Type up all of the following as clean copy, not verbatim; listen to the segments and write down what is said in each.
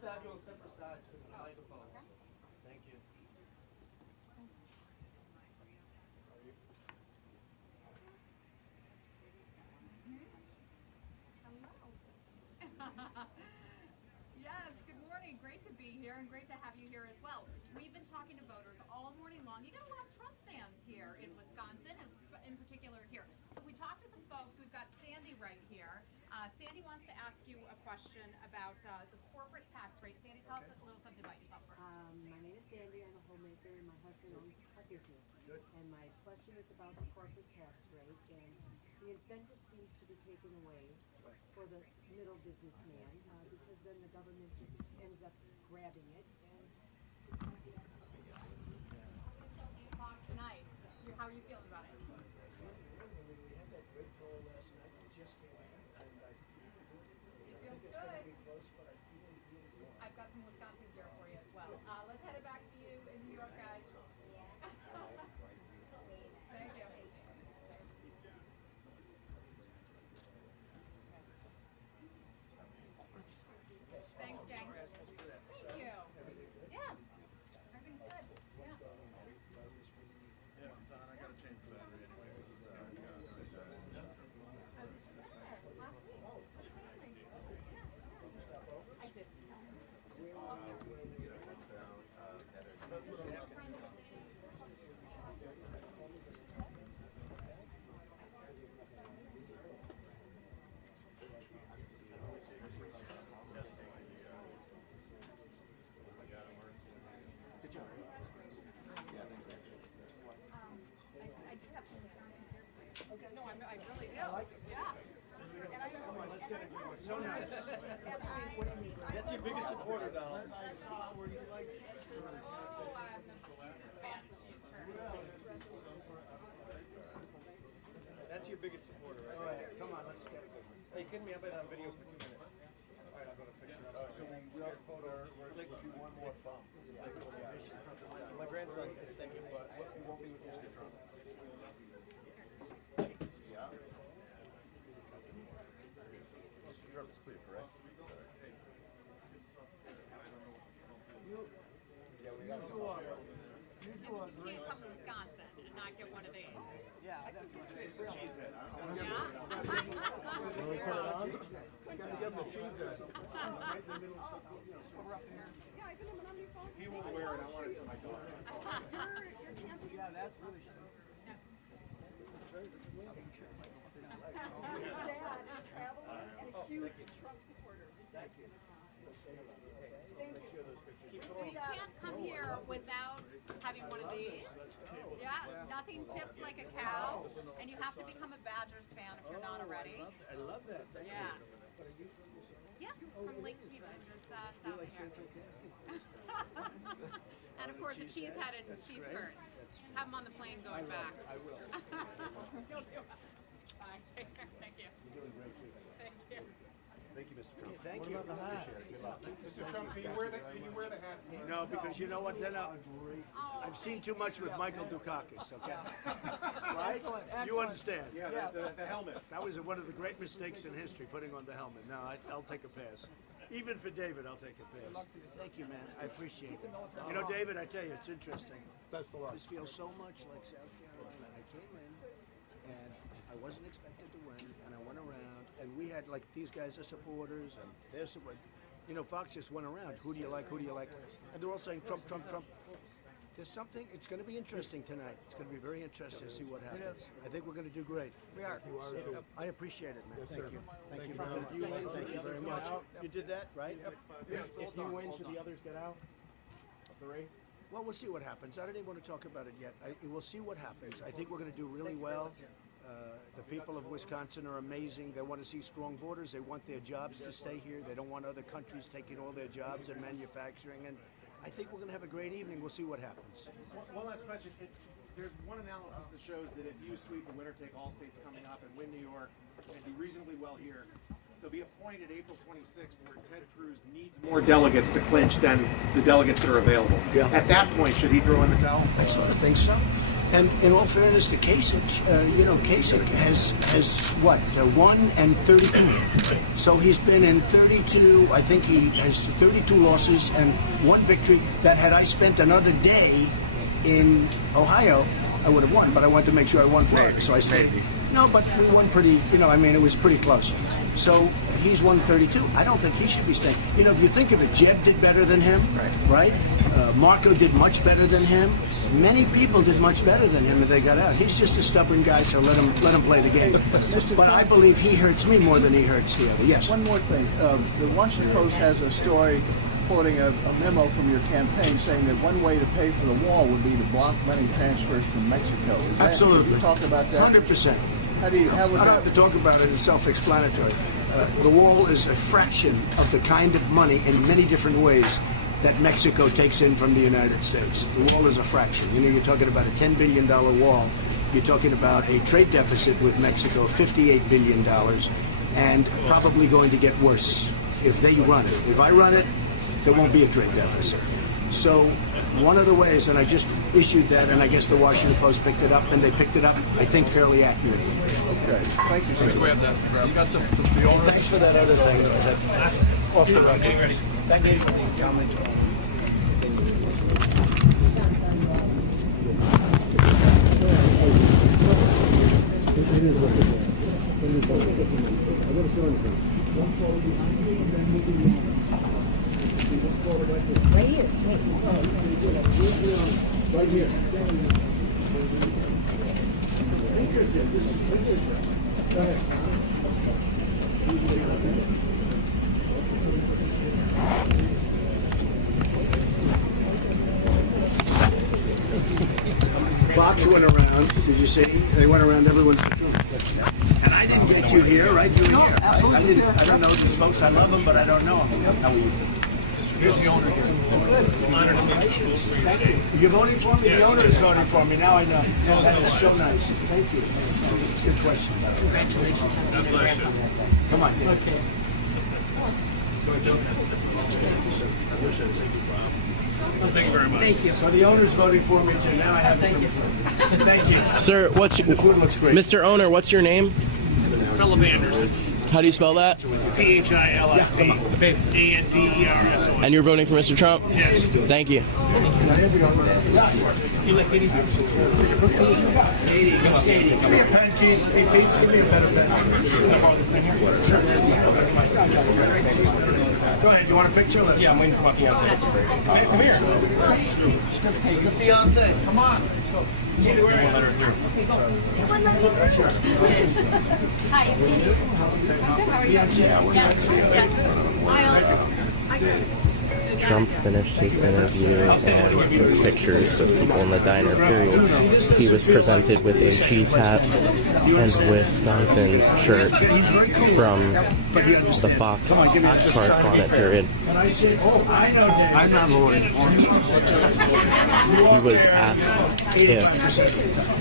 have to have you on separate sides because of the microphone. Thank you. Yes, good morning. Great to be here and great to have you here as well. We've been talking to voters all morning long. You got a lot of Trump fans here in Wisconsin, and in particular here. So we talked to some folks. We've got Sandy right here. Sandy wants to ask you a question about the corporate tax rate. Sandy, tell us a little something about yourself first. My name is Sandy. I'm a homemaker, and my husband owns a business. Good. And my question is about the corporate tax rate, and the incentive seems to be taken away for the middle businessman because then the government just ends up grabbing it. And tonight, how are you feeling about it? We had that great poll last night. It just came out, and I think it's going to be close, but I feel really good. I've got some Wisconsin gear for you as well. Let's head it back to you in New York, guys. Thank you. Thanks, gang. Thank you. Yeah. Everything's good. Yeah. Yeah, Don, I gotta change the battery anyway. Last week. I did. I do have some Wisconsin gear for you. Okay. No, I really do. Yeah. So nice. That's your biggest supporter, Donald. Oh, I'm the fast cheese curd. That's your biggest supporter, right? All right, come on, let's get it. Hey, can we have it on video for 2 minutes? All right, I'm going to fix it up. So we got a photo. We're like do one more bump. My grandson, thank you, but you won't be with Mr. Trump. Yeah. Mr. Trump is clear, correct? Yeah, we got You can't come to Wisconsin and not get one of these. Yeah, that's what it is. The cheese head, huh? Yeah. Can we put it on? Gotta give him the cheese head. Right in the middle of something, you know, so we're up here. Yeah, I put him on your phone. He won't wear it, I want it for my daughter. You're camping. Yeah, that's really true. His dad is traveling and a huge Trump supporter. His dad's gonna come. Thank you. So you can't come here without having one of these. Yeah, nothing tips like a cow, and you have to become a Badgers fan if you're not already. I love that. Thank you. Yeah. Yeah, from Lake Kiva, just south of here. And of course, a cheese head and cheese curds. Have them on the plane going back. I will. You'll do it. Bye. Take care. Thank you. You're doing great, too. Thank you. Thank you, Mr. Trump. Thank you. Appreciate it. Good luck. Mr. Trump, can you wear the hat? No, because you know what? Then I've seen too much with Michael Dukakis, okay? Right? You understand. Yeah, the helmet. That was one of the great mistakes in history, putting on the helmet. No, I'll take a pass. Even for David, I'll take a pass. Thank you, man. I appreciate it. You know, David, I tell you, it's interesting. Best of luck. This feels so much like South Carolina. I came in, and I wasn't expected to win, and I went around, and we had, like, these guys are supporters, and they're supporters. You know, Fox just went around. Who do you like? Who do you like? And they're all saying Trump, Trump, Trump. There's something, it's going to be interesting tonight. It's going to be very interesting to see what happens. I think we're going to do great. We are. You are, too. I appreciate it, man. Thank you. Thank you very much. If you win, Thank you very much. You did that, right? If you win, should the others get out of the race? Well, we'll see what happens. I don't even want to talk about it yet. We'll see what happens. I think we're going to do really well. The people of Wisconsin are amazing. They want to see strong borders. They want their jobs to stay here. They don't want other countries taking all their jobs and manufacturing. And I think we're going to have a great evening. We'll see what happens. One last question. There's one analysis that shows that if you sweep the winner-take-all states coming up and win New York and do reasonably well here, there'll be a point at April 26th where Ted Cruz needs more delegates to clinch than the delegates that are available. Yeah. At that point, should he throw in the towel? I sort of think so. And in all fairness to Kasich, Kasich has what, 1-32. So he's been in 32. I think he has 32 losses and 1 victory. That had I spent another day in Ohio, I would have won. But I wanted to make sure I won Florida, so I stayed. No, but we won pretty. It was pretty close. So he's 132. I don't think he should be staying. If you think of it, Jeb did better than him, right? Marco did much better than him. Many people did much better than him, and they got out. He's just a stubborn guy, so let him play the game. But I believe he hurts me more than he hurts the other. Yes. One more thing. The Washington Post has a story quoting a memo from your campaign saying that one way to pay for the wall would be to block money transfers from Mexico. Absolutely. Can you talk about that? 100%. How would I don't that? have to talk about it. It's self-explanatory. The wall is a fraction of the kind of money in many different ways that Mexico takes in from the United States. The wall is a fraction. You're talking about a $10 billion wall. You're talking about a trade deficit with Mexico, $58 billion, and probably going to get worse if they run it. If I run it, there won't be a trade deficit. So one of the ways, and I just issued that, and I guess the Washington Post picked it up, and they picked it up, I think, fairly accurately. Okay. Thank you, sir. Grab that. You got the Thanks for that other thing. Off the record. Thank you for the comment. Right here. Right here. Go ahead. Fox went around, did you see? They went around everyone's room. And I didn't get you here, right? You were here. I don't know these folks. I love them, but I don't know them. How are you? Here's the owner here. Honored to meet you. Thank you. You're voting for me? The owner is voting for me. Now I know. That is so nice. Thank you. Good question. Congratulations. God bless you. Come on. Okay. Thank you very much. Thank you. So the owner's voting for me too. Now I have Thank you. Thank you. Sir, what's The food looks great. Mr. Owner? What's your name? Philip Anderson. How do you spell that? Philip Anderson. And you're voting for Mr. Trump? Yes. Thank you. You like Katie? Give me a pen, Keith. Hey, Pete, give me a better pen. Go ahead. You want a picture? Let's Yeah, I'm waiting for my fiance. Come here. The fiance. Come on. Let's go. You want to let her here? Hi. Good, how are you? Yes, yes. Trump finished his interview and took pictures of people in the diner, period. He was presented with a cheese hat and Wisconsin shirt from the Fox correspondent, period. I'm not voting for you. He was asked if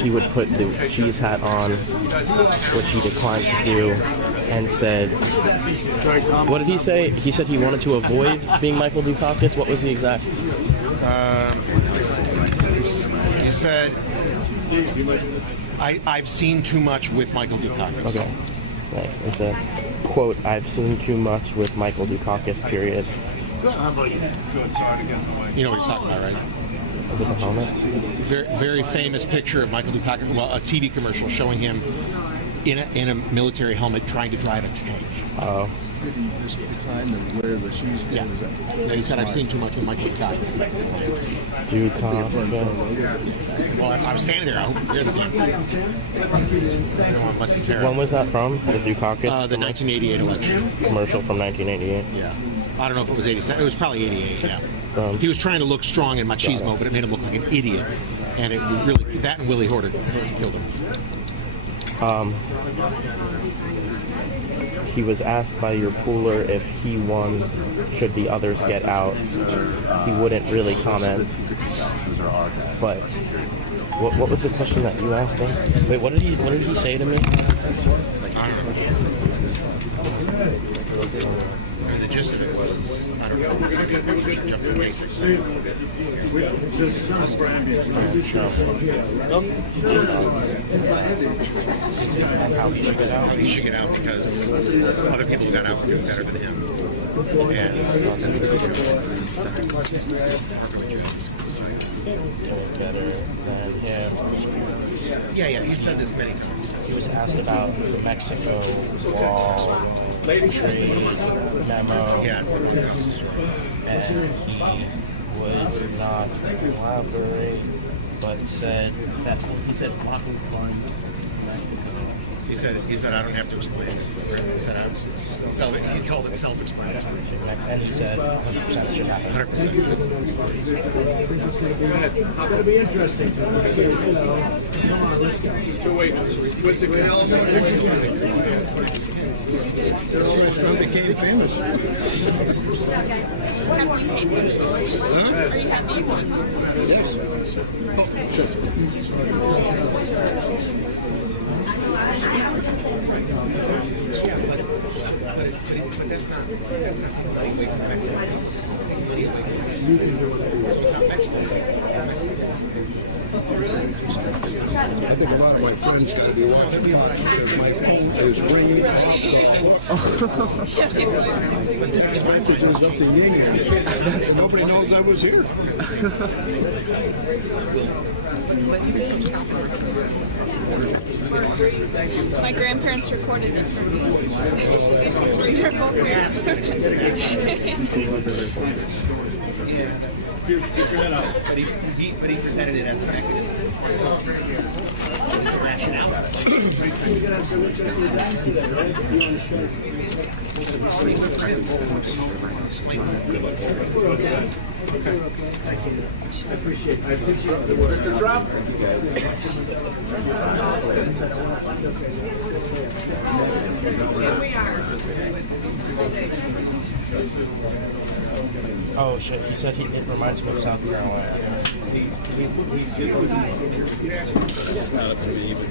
he would put the cheese hat on, which he declined to do, and said, what did he say? He said he wanted to avoid being Michael Dukakis. What was the exact? He said, I've seen too much with Michael Dukakis. Okay, nice. And said, quote, I've seen too much with Michael Dukakis, period. You know what he's talking about, right? With the helmet? Very famous picture of Michael Dukakis, well, a TV commercial showing him in a military helmet trying to drive a tank. Oh. Yeah. And he said, I've seen too much with Michael Dukakis. Well, I'm standing there. I hope you hear the damn thing. Unless it's When was that from? The Dukakis? The 1988 election. Commercial from 1988? Yeah. I don't know if it was 87. It was probably 88, yeah. He was trying to look strong in machismo, but it made him look like an idiot. And it really, that and Willie Horton killed him. He was asked by your pooler if he won, should the others get out. He wouldn't really comment. But what was the question that you asked him? Wait, what did he say to me? I don't know. And the gist of it was, I don't know, jump to basics. How he should get out. How he should get out because other people who got out were doing better than him. Better than him. Yeah, he said this many times. He was asked about the Mexico wall trade memo, Yeah, it's the one house. and he would not elaborate, but said that's what he said. Blocking funds, Mexico. He said I don't have to explain it. He called it self-explanatory. And he said 100% should happen. 100%. It's going to be interesting. Come on, let's go. So wait, what's the canal? became famous. Now, guys, have you paid for this? Are you happy you won? Yes. Sure. But that's not lightweight for Mexico. It's not Mexico. I think a lot of my friends got to be watching me because my phone is ringing off the messages up the union. Nobody knows I was here. My grandparents recorded it for me. Your both parents. But he presented it as a mechanism. Rationale. Thank you. I appreciate the work. Mr. Trump? Here we are. Oh shit! He said it reminds me of South Carolina. It's not going to be even.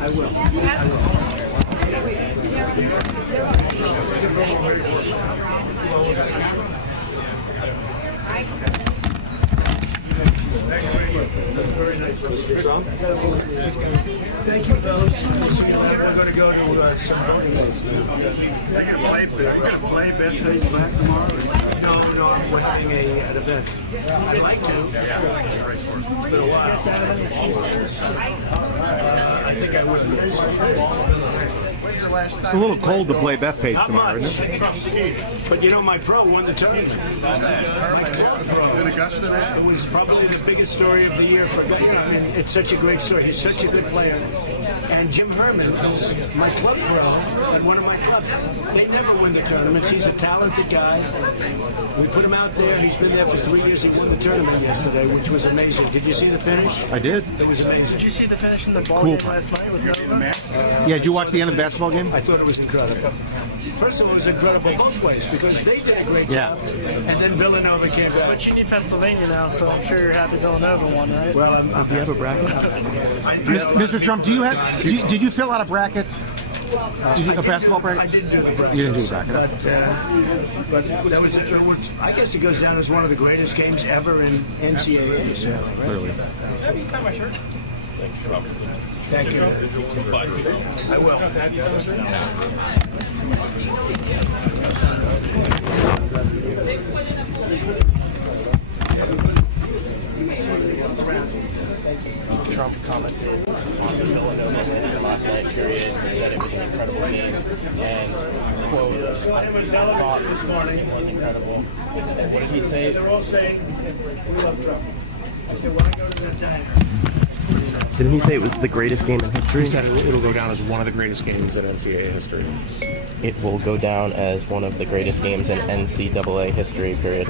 I will. Very nice. Mr. Trump? Thank you, fellas. We're going to go to some voting booths now. Are you going to play Beth Days back tomorrow? No, we're having an event. I'd like to. It's been a while. I think I will. It's a little cold to play Bethpage Not tomorrow, much. isn't it? But you know, my pro won the tournament. My club pro. In Augusta? It was probably the biggest story of the year for me. I mean, it's such a great story. He's such a good player. And Jim Herman is my club pro at one of my clubs. They never win the tournaments. He's a talented guy. We put him out there. He's been there for 3 years. He won the tournament yesterday, which was amazing. Did you see the finish? I did. It was amazing. Did you see the finish in the ball Cool. game last night with Nova? Yeah, did you watch the end of the basketball game? I thought it was incredible. First of all, it was incredible both ways because they did a great job, and then Villanova came back. But you need Pennsylvania now, so I'm sure you're happy Villanova won, right? Well, Do you have a bracket? Mr. Trump, did you fill out a bracket? Did you, a basketball bracket? I did do the bracket. You didn't do the bracket. But that was, I guess it goes down as one of the greatest games ever in NCAA history. Yeah, clearly. Thank you. I will. Trump commented on the Villanova win last night, period. He said it was an incredible game, and, quote, I thought this morning it was incredible. What did he say? They're all saying, we love Trump. I said, when I go to the diner. Didn't he say it was the greatest game in history? He said it'll go down as one of the greatest games in NCAA history. It will go down as one of the greatest games in NCAA history, period.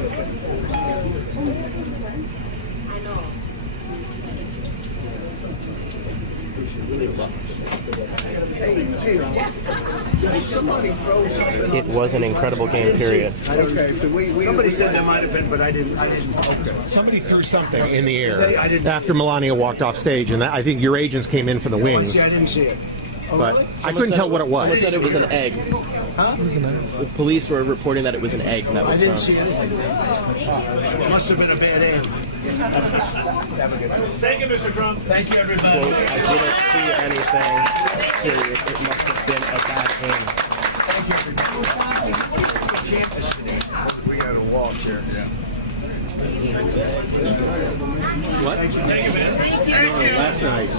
It was an incredible game, period. Okay, so somebody said there might have been, but I didn't. Okay. Somebody threw something in the air after Melania walked off stage, and I think your agents came in for the wings. See, I didn't see it. But I couldn't tell what it was. Someone said it was an egg. Huh? The police were reporting that it was an egg. That was I didn't see anything. It must have been a bad egg. Thank you, Mr. Trump. Thank you, everybody. Quote, I didn't see anything. Period. It must have been a bad egg. We got a walk here. Yeah. What? Thank you, man. Thank you. No, last night.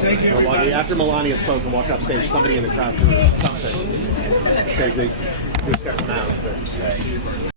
Thank you. After Melania spoke and walked off stage, somebody in the crowd threw something. They stepped them out.